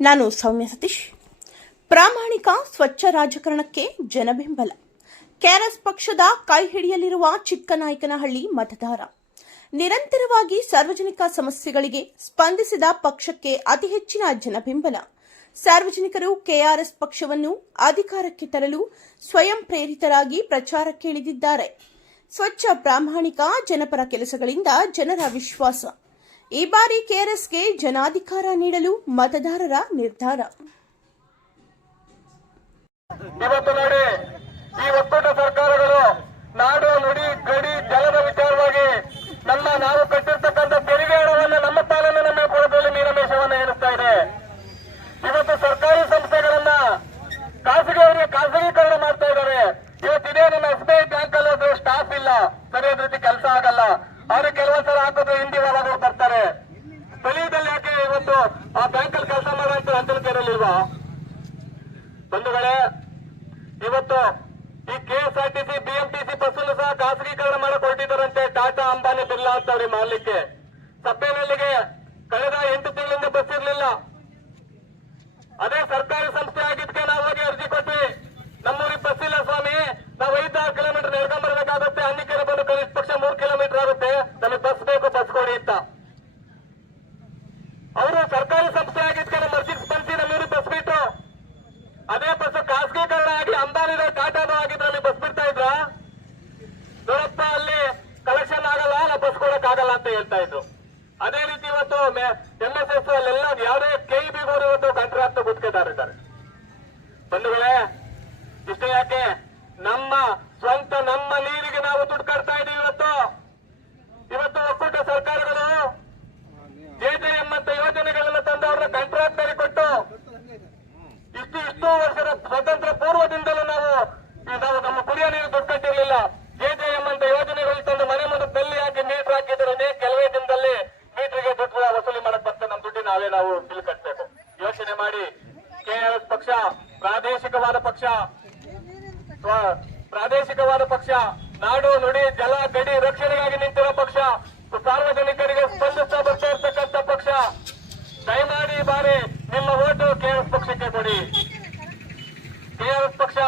ನಾನು ಸೌಮ್ಯ ಸತೀಶ್. ಪ್ರಾಮಾಣಿಕ ಸ್ವಚ್ಛ ರಾಜಕಾರಣಕ್ಕೆ ಜನಬೆಂಬಲ. ಕೆಆರ್ಎಸ್ ಪಕ್ಷದ ಕೈ ಹಿಡಿಯಲಿರುವ ಚಿಕ್ಕನಾಯಕನಹಳ್ಳಿ ಮತದಾರ. ನಿರಂತರವಾಗಿ ಸಾರ್ವಜನಿಕ ಸಮಸ್ಯೆಗಳಿಗೆ ಸ್ಪಂದಿಸಿದ ಪಕ್ಷಕ್ಕೆ ಅತಿ ಹೆಚ್ಚಿನ ಜನಬೆಂಬಲ. ಸಾರ್ವಜನಿಕರು ಕೆಆರ್ಎಸ್ ಪಕ್ಷವನ್ನು ಅಧಿಕಾರಕ್ಕೆ ತರಲು ಸ್ವಯಂ ಪ್ರೇರಿತರಾಗಿ ಪ್ರಚಾರಕ್ಕೆ ಇಳಿದಿದ್ದಾರೆ ಸ್ವಚ್ಛ, ಪ್ರಾಮಾಣಿಕ ಜನಪರ ಕೆಲಸಗಳಿಂದ ಜನರ ವಿಶ್ವಾಸ. ಈ ಬಾರಿ ಕೆಆರ್ಎಸ್ಗೆ ಜನಾಧಿಕಾರ ನೀಡಲು ಮತದಾರರ ನಿರ್ಧಾರ. ಇವತ್ತು ನೋಡಿ, ಈ ಒಕ್ಕೂಟ ಸರ್ಕಾರಗಳು ನಾಡು ನುಡಿ ಗಡಿ ಜಲದ ವಿಚಾರವಾಗಿ ನಮ್ಮ ನಾವು ಕಟ್ಟಿರ್ತಕ್ಕಂಥ ತೆರಿಗೆ ಹಣವನ್ನು ನಮ್ಮ ಪಾಲನೆ ನಮ್ಮ ಕೊಡದಲ್ಲಿ ನೀರಮೇಶವನ್ನು ಏರಿಸ್ತಾ ಇದೆ ಇವತ್ತು ಸರ್ಕಾರಿ ಸಂಸ್ಥೆಗಳನ್ನ ಖಾಸಗಿಯವರಿಗೆ ಖಾಸಗೀಕರಣ ಮಾಡ್ತಾ ಇದ್ದಾರೆ ಇವತ್ತು ಇದೇ ನಮ್ಮ ಎಸ್ ಬಿ ಐ ಬ್ಯಾಂಕ್ ಅಲ್ಲಿ ಸ್ಟಾಫ್ ಇಲ್ಲ ಸರಿಯಾದ ರೀತಿ ಕೆಲಸ ಆಗಲ್ಲ ಅವ್ರಿಗೆ ಕೆಲವೊಂದು ಸಲ ಹಾಕಿದ್ರೆ ಹಿಂದಿ ಒಳಗೆ ಬರ್ತಾರೆ ಸ್ಥಳೀಯದಲ್ಲಿ ಯಾಕೆ ಇವತ್ತು ಆ ಬ್ಯಾಂಕ್ ಅಲ್ಲಿ ಕೆಲಸ ಮಾಡುವಂತ ಅಂಜಲಿಕೆರಲಿಲ್ವಾ ಬಂಧುಗಳೇ, ಇವತ್ತು ಈ ಕೆಎಸ್ಆರ್ಟಿಸಿ, ಬಿಎಂಟಿಸಿ ಬಸ್ಸನ್ನು ಸಹ ಖಾಸಗೀಕರಣ ಮಾಡಕ್ ಹೊರಟಿದ್ದಾರಂತೆ ಟಾಟಾ ಅಂಬಾನಿ ಬಿರ್ಲಾ ಅಂತ ಅವ್ರಿಗೆ ಮಾಡಲಿಕ್ಕೆ ಸಪ್ಪೆನಲ್ಲಿಗೆ ಅಂಬಾನಿದ ಟಾಟಾದ ಆಗಿದ್ರೆ ಅಲ್ಲಿ ಬಸ್ ಬಿಡ್ತಾ ಇದ್ರ? ನೋಡಪ್ಪ, ಅಲ್ಲಿ ಕಲೆಕ್ಷನ್ ಆಗಲ್ಲ, ಅಲ್ಲ ಬಸ್ ಕೊಡಕ್ ಆಗಲ್ಲ ಅಂತ ಹೇಳ್ತಾ ಇದ್ರು. ಅದೇ ರೀತಿ ಇವತ್ತು ಎಂ ಎಸ್ ಎಸ್ ಅಲ್ಲೆಲ್ಲ ಯಾವುದೇ ಕೆ ಬಿ ಇವತ್ತು ಕಾಂಟ್ರಾಕ್ಟ್ ಗುತ್ತಿಗೆದಾರಿದ್ದಾರೆ ಬಂಧುಗಳೇ, ಇಷ್ಟು ಯಾಕೆ? ನಮ್ಮ ಸ್ವಂತ ನಮ್ಮ ನೀರಿಗೆ ನಾವು ದುಡ್ಡು ಕಟ್ತಾ ಇದೀವಿ ಇವತ್ತು ಒಕ್ಕೂಟ ಸರ್ಕಾರಗಳು ಜೆಜೆಎಂ ಅಂತ ಯೋಜನೆಗಳನ್ನ ತಂದು ಅವ್ರನ್ನ ಕಾಂಟ್ರಾಕ್ಟರಿ ಕೊಟ್ಟು ಇಷ್ಟು ಇಷ್ಟು ವರ್ಷದ ಸ್ವತಂತ್ರ ಪೂರ್ವದಿಂದಲೂ ನಾವು ಈ ನಾವು ನಮ್ಮ ಕುಡಿಯೋ ನೀರು ದುಡ್ಡು ಕಟ್ಟಿರಲಿಲ್ಲ ಜೆಜೆಎಂ ಅಂತ ಯೋಜನೆಗಳು ತಂದು ಮನೆ ಮುಂದೆ ಬೆಲ್ಲಿ ಹಾಕಿ ಮೀಟರ್ ಹಾಕಿದ್ರೆ ಕೆಲವೇ ದಿನದಲ್ಲಿ ಮೀಟರ್ಗೆ ದುಡ್ಡು ವಸೂಲಿ ಮಾಡಕ್ ಬರ್ತದೆ ನಮ್ಮ ದುಡ್ಡು ನಾವೇ ನಾವು ಬಿಲ್ ಕಟ್ಟಬೇಕು ಯೋಚನೆ ಮಾಡಿ ಕೆಆರ್ಎಸ್ ಪಕ್ಷ, ಪ್ರಾದೇಶಿಕವಾದ ಪಕ್ಷ ಪ್ರಾದೇಶಿಕವಾದ ಪಕ್ಷ, ನಾಡು ನುಡಿ ಜಲ ಗಡಿ ರಕ್ಷಣೆಗಾಗಿ ನಿಂತಿರುವ ಪಕ್ಷ ಸಾರ್ವಜನಿಕರಿಗೆ ಸ್ಪಂದಿಸ್ತಾ ಬರ್ತಾ ಇರ್ತಕ್ಕಂಥ ಪಕ್ಷ ದಯಮಾಡಿ ಈ ಬಾರಿ ನಿಮ್ಮ ಓಟು ಕೆಆರ್ಎಸ್ ಪಕ್ಷಕ್ಕೆ ಕೊಡಿ ಕೆಆರ್ಎಸ್ ಪಕ್ಷ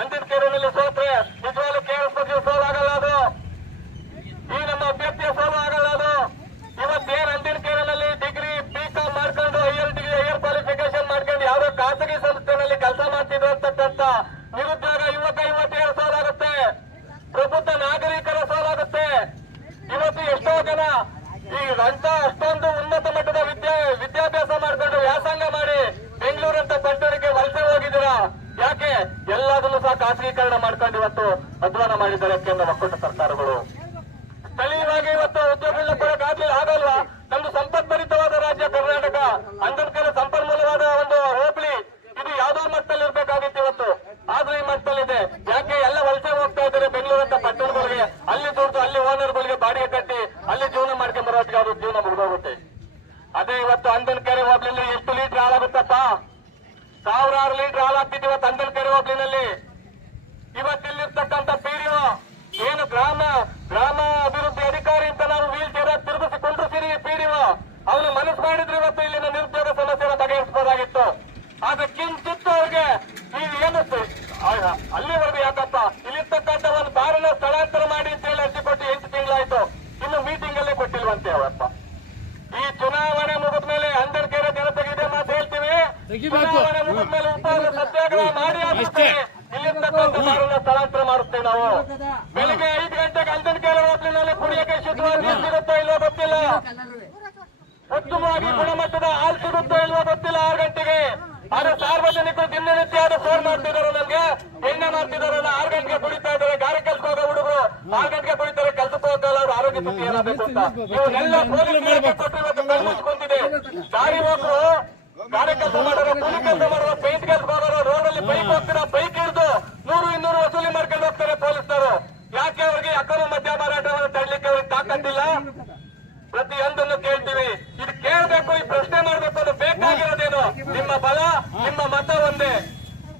ಅಂದಿನ ಕೇರಳದಲ್ಲಿ ಸೋತ್ರೆ ನಿಜವಾಗ್ಲೂ ಕೆಆರ್ಎಸ್ ಪಕ್ಷ ಸೋಲಾಗಲ್ಲ ಅದು ಈ ನಮ್ಮ ಅಭ್ಯರ್ಥಿಯ ಸೋಲು ಆಗಲ್ಲ ಅದು ಇವತ್ತೇನ್ ಅಂದಿನ ಕೇರಳದಲ್ಲಿ ಡಿಗ್ರಿ ಬಿ ಕಾಮ್ ಮಾಡ್ಕೊಂಡು ಹೈಯರ್ ಡಿಗ್ರಿ ಹೈಯರ್ ಕ್ವಾಲಿಫಿಕೇಶನ್ ಮಾಡ್ಕೊಂಡು ಯಾವುದೋ ಖಾಸಗಿ ಸಂಸ್ಥೆನಲ್ಲಿ ಕೆಲಸ ಮಾಡ್ತಿದ್ರು ಅಂತಕ್ಕಂಥ ನಿರುದ್ಯೋಗ ಯುವಕ ಯುವತಿಯರ ಸೋಲಾಗುತ್ತೆ ಪ್ರಬುದ್ಧ ನಾಗರಿಕರ ಸೋಲಾಗುತ್ತೆ ಇವತ್ತು ಎಷ್ಟೋ ಜನ ಈ ಅಂತ ಅಷ್ಟೊಂದು ಉನ್ನತ ಮಟ್ಟದ ವಿದ್ಯಾ ವಿದ್ಯಾಭ್ಯಾಸ ಮಾಡ್ಕೊಂಡು ವ್ಯಾಸಂಗ ಮಾಡಿ ಬೆಂಗಳೂರಂತ ಪಟ್ಟಣಕ್ಕೆ ವಲಸೆ ಹೋಗಿದ್ದೀರಾ? ಯಾಕೆ? ಎಲ್ಲದನ್ನು ಸಹ ಖಾಸಗೀಕರಣ ಮಾಡ್ಕೊಂಡು ಇವತ್ತು ಅಧ್ವಾನ ಮಾಡಿದ್ದಾರೆ ಕೇಂದ್ರ ಒಕ್ಕೂಟ ಸರ್ಕಾರಗಳು. ಸ್ಥಳೀಯವಾಗಿ ಇವತ್ತು ಉದ್ಯೋಗಗಳನ್ನ ಕೊಡಕ್ ಆಗ್ಲಿಲ್ಲ ಆಗಲ್ವಾ? ನಮ್ದು ಸಂಪದ್ಭರಿತವಾದ ರಾಜ್ಯ ಕರ್ನಾಟಕ ಅಂಬೇಡ್ಕರ್ ಸಂಪನ್ಮೂಲವಾದ ಒಂದು ಹೋಬಳಿ. ಇದು ಯಾವುದೋ ಮಟ್ಟದಲ್ಲಿ ಇರ್ಬೇಕಾಗಿತ್ತು ಇವತ್ತು ಆದ್ರೂ ಈ ಮಟ್ಟದಲ್ಲಿದೆ ಯಾಕೆ ಎಲ್ಲ ವಲಸೆ ಹೋಗ್ತಾ ಇದ್ದಾರೆ ಬೆಂಗಳೂರು ಅಂತ ಪಟ್ಟಣಗಳಿಗೆ ಅಲ್ಲಿ ದುಡ್ದು ಅಲ್ಲಿ ಓನರ್ಗಳಿಗೆ ಬಾಡಿಗೆ ಕಟ್ಟಿ ಅಲ್ಲಿ ಜೀವನ ಮಾಡ್ಕೊಂಡ್ ಬರೋದಕ್ಕೆ ಅವ್ರ ಜೀವನ ಮುಗಿದೋಗುತ್ತೆ ಅದೇ ಇವತ್ತು ಅಂದನ್ಕೆರೆ ಹೋಬ್ಳಿಲಿ ಎಷ್ಟು ಲೀಟರ್ ಹಾಳಾಗುತ್ತಪ್ಪ ಸಾವಿರಾರು ಲೀಟರ್ ಹಾಳಾಗ್ತಿತ್ತು ಇವತ್ತು ಅಂದನ್ಕೆರೆ ಹೋಬ್ಳಿನಲ್ಲಿ. ಇವತ್ತಿಲ್ಲಿರ್ತಕ್ಕಂಥ ಪಿಡಿಒ ಏನು ಗ್ರಾಮ ಗ್ರಾಮ ಅಭಿವೃದ್ಧಿ ಅಧಿಕಾರಿ ಅಂತ ನಾವು ವೀಲ್ ಚೇರ್ ತಿರುಗಿಸಿ ಕುಂಡ್ರಿಸಿರಿ ಪಿಡಿಒ ಅವನು ಮನಸ್ಸು ಮಾಡಿದ್ರು ಇವತ್ತು ಇಲ್ಲಿನ ನಿರುದ್ಯೋಗ ಸಮಸ್ಯೆಯನ್ನು ಬಗೆಹರಿಸಬಹುದಾಗಿತ್ತು. ಆದ್ರೆ ಕಿಂಚಿತ್ತು ಅವ್ರಿಗೆ ಈಗ ಏನು ಅಲ್ಲಿವರೆಗೂ ಯಾಕಪ್ಪ? ಇಲ್ಲಿರ್ತಕ್ಕಂಥ ಒಂದು ಬಾರನ್ನ ಸ್ಥಳಾಂತರ ಮಾಡಿ ಅಂತ ಹೇಳಿ ಅರ್ಜಿ ಕೊಟ್ಟು ಎಂಟು ತಿಂಗಳಾಯ್ತು. ಇನ್ನು ಮೀಟಿಂಗ್ ಅಲ್ಲೇ ಕೊಟ್ಟಿಲ್ವಂತೆ ಅವರಪ್ಪ ಸ್ಥಳಾಂತರ ಮಾಡುತ್ತೇವೆ ನಾವು ಬೆಳಿಗ್ಗೆ ಐದು ಗಂಟೆಗೆ ಅಂದನ್ಕೆರೆ ಹೋಟ್ಲಿನಲ್ಲಿ ಕುಡಿಯಕ್ಕೆ ಶುದ್ಧವಾದ ನೀರು ಸಿಗುತ್ತೋ ಇಲ್ಲೋ ಗೊತ್ತಿಲ್ಲ ಉತ್ತಮವಾಗಿ ಗುಣಮಟ್ಟದ ಹಾಲು ಸಿಗುತ್ತೋ ಇಲ್ವೋ ಗೊತ್ತಿಲ್ಲ ಆರು ಗಂಟೆಗೆ ಆದ್ರೆ ಸಾರ್ವಜನಿಕರು ದಿನನಿತ್ಯ ಅದು ಫೋನ್ ಮಾಡ್ತಿದಾರೆ ನನ್ಗೆ ಎಣ್ಣೆ ಮಾಡ್ತಿದಾರಲ್ಲ ಆರು ಗಂಟೆಗೆ ಕುಡಿತಾ ಇದ್ದಾರೆ ಗಾಡಿ ಕೆಲ್ಸಕ್ಕೆ ಹೋಗೋ ಹುಡುಗರು ಆರು ಗಂಟೆಗೆ ಕುಡಿತಾರೆ ಕೆಲ್ಸಕ್ಕೆ ಹೋಗಲ್ಲ ಅವ್ರ ಆರೋಗ್ಯ ಸ್ಥಿತಿ ಏನಾಗಬೇಕು ಅಂತ ಇವನ್ನೆಲ್ಲ ಪೊಲೀಸ್ ಕೊಟ್ಟಿರೋದು ಕೊಟ್ಟು ಇವತ್ತು ಕಣ್ಮುಚ್ಕೊಂತಿದೆ ದಾರಿ ಹೋಗ್ರು ಗಾಡಿ ಕೆಲಸ ಮಾಡೋರು ಕೂಲಿ ಕೆಲಸ ಮಾಡೋರು ಪೇಂಟ್ ಕೆಲಸ ಮಾಡೋರು ರೋಡ್ ಅಲ್ಲಿ ಬೈಕ್ ಹೋಗ್ತೀರಾ ಬೈಕ್ ಹಿಡಿದು ನೂರು ಇನ್ನೂರು ವಸೂಲಿ ಮಾಡ್ಕೊಂಡು ಹೋಗ್ತಾರೆ ಪೊಲೀಸರು ಯಾಕೆ ಅವ್ರಿಗೆ ಅಕ್ರಮ ಮದ್ಯ ಮಾರಾಟವನ್ನು ತಡಲಿಕ್ಕೆ ಅವ್ರಿಗೆ ತಾಕತ್ತಿಲ್ಲ ಪ್ರತಿಯೊಂದನ್ನು ಕೇಳ್ತೀವಿ ಇದು ಕೇಳಬೇಕು ಈ ಪ್ರಶ್ನೆ ಮಾಡಬೇಕು ಅದು ಬೇಕಾಗಿರೋದೇನು ನಿಮ್ಮ ಬಲ ನಿಮ್ಮ ಮತ ಒಂದೇ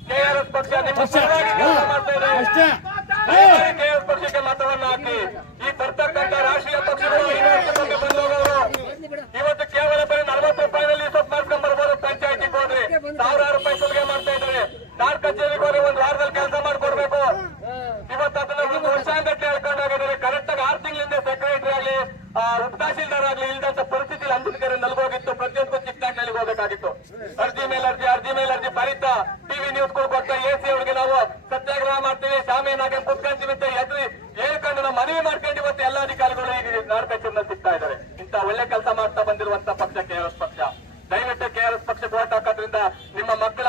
ಕೆಆರ್ಎಸ್ ಪಕ್ಷ ನಿಮ್ಮ ಪರವಾಗಿ ಕೆಲಸ ಮಾಡ್ತಾ ಇದೆ ಕೆಆರ್ಎಸ್ ಪಕ್ಷಕ್ಕೆ ಮತವನ್ನು ಹಾಕಿ ಈ ಬರ್ತಕ್ಕಂಥ ರಾಷ್ಟ್ರೀಯ ಪಕ್ಷಗಳು ಐದು ವರ್ಷ ಬಂದು ಬಂದವರು ಇವತ್ತು ಕೇವಲ ಬರೀ ನಲವತ್ತು ರೂಪಾಯಿನಲ್ಲಿ ಸ್ವಲ್ಪ ಮಾಡ್ಕೊಂಡ್ ಬರ್ಬೋದು ಪಂಚಾಯತಿ ಹೋದ್ರೆ ಅರ್ಜಿ ಮೇಲೆ ಅರ್ಜಿ ಅರ್ಜಿ ಮೇಲೆ ಅರ್ಜಿ ಬರೀತಾ ಟಿವಿ ನ್ಯೂಸ್ ಕೊಡ್ತಾ ಎ ಸಿ ಅವ್ರಿಗೆ ನಾವು ಸತ್ಯಾಗ್ರಹ ಮಾಡ್ತೀವಿ ಶಾಮೀನಾಗೆ ಕುತ್ಕೊಂತೀವಿ ಅಂತ ಎದ್ರಿ ಹೇಳ್ಕೊಂಡು ನಾವು ಮನವಿ ಮಾಡ್ಕೊಂಡು ಇವತ್ತು ಎಲ್ಲ ಅಧಿಕಾರಿಗಳು ಈಗ ನಾಡಕಚೇರಿನಲ್ಲಿ ಸಿಗ್ತಾ ಇದ್ದಾರೆ. ಇಂತ ಒಳ್ಳೆ ಕೆಲಸ ಮಾಡ್ತಾ ಬಂದಿರುವಂತ ಪಕ್ಷ ಕೆಆರ್ಎಸ್ ಪಕ್ಷ. ದಯವಿಟ್ಟು ಕೆಆರ್ಎಸ್ ಪಕ್ಷಕ್ಕೆ ಓಟ್ ಹಾಕೋದ್ರಿಂದ ನಿಮ್ಮ ಮಕ್ಕಳ